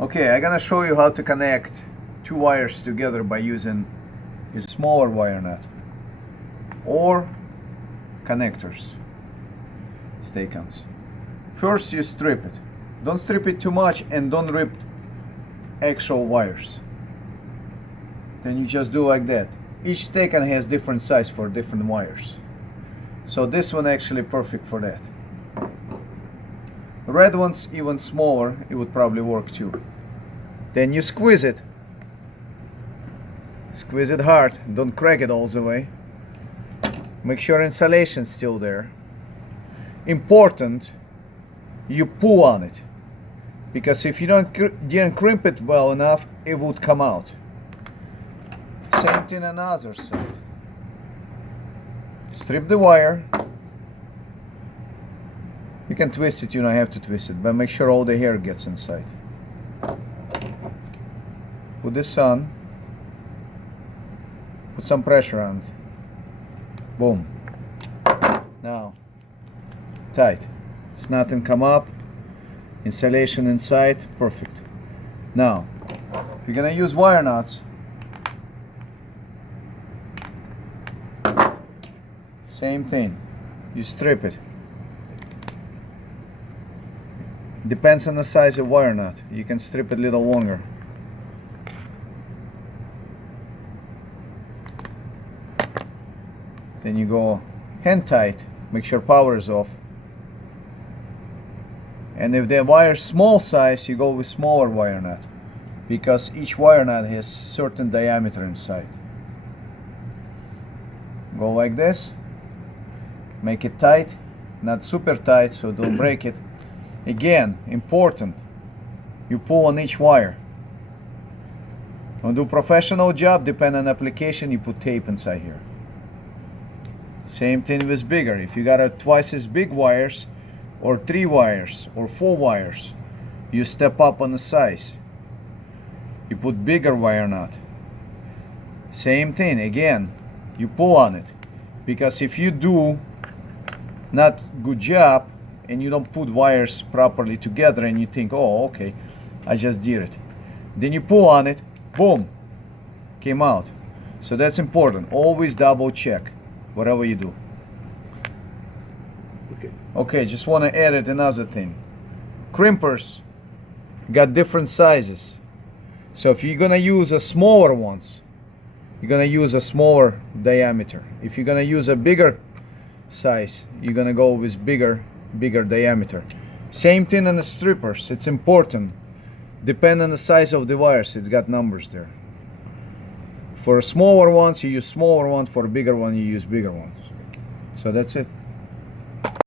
Okay, I'm gonna show you how to connect two wires together by using a smaller wire nut or connectors, Stay-Cons. First you strip it. Don't strip it too much and don't rip actual wires. Then you just do like that. Each Stay-Con has different size for different wires. So this one actually perfect for that. The red one's even smaller, it would probably work too. Then you squeeze it. Squeeze it hard, don't crack it all the way. Make sure insulation's still there. Important, you pull on it, because if you didn't crimp it well enough, it would come out. Same thing on the other side. Strip the wire. You can twist it, you don't have to twist it, but make sure all the hair gets inside. Put this on. Put some pressure on it. Boom. Now, tight. It's nothing come up. Insulation inside, perfect. Now, if you're gonna use wire nuts, same thing. You strip it. Depends on the size of wire nut. You can strip it a little longer. Then you go hand tight. Make sure power is off. And if the wire is small size, you go with smaller wire nut, because each wire nut has certain diameter inside. Go like this. Make it tight, not super tight, so don't break it. Again, important, you pull on each wire. When you do professional job, depending on application, you put tape inside here. Same thing with bigger. If you got twice as big wires, or 3 wires, or 4 wires, you step up on the size. You put bigger wire nut. Same thing, again, you pull on it. Because if you do not good job, and you don't put wires properly together, and you think, oh, okay, I just did it. Then you pull on it, boom, came out. So that's important. Always double check, whatever you do. Okay, just want to add another thing. Crimpers got different sizes. So if you're gonna use a smaller ones, you're gonna use a smaller diameter. If you're gonna use a bigger size, you're gonna go with bigger diameter. Same thing on the strippers. It's important. Depend on the size of the wires. It's got numbers there. For smaller ones, you use smaller ones. For bigger one, you use bigger ones. So that's it.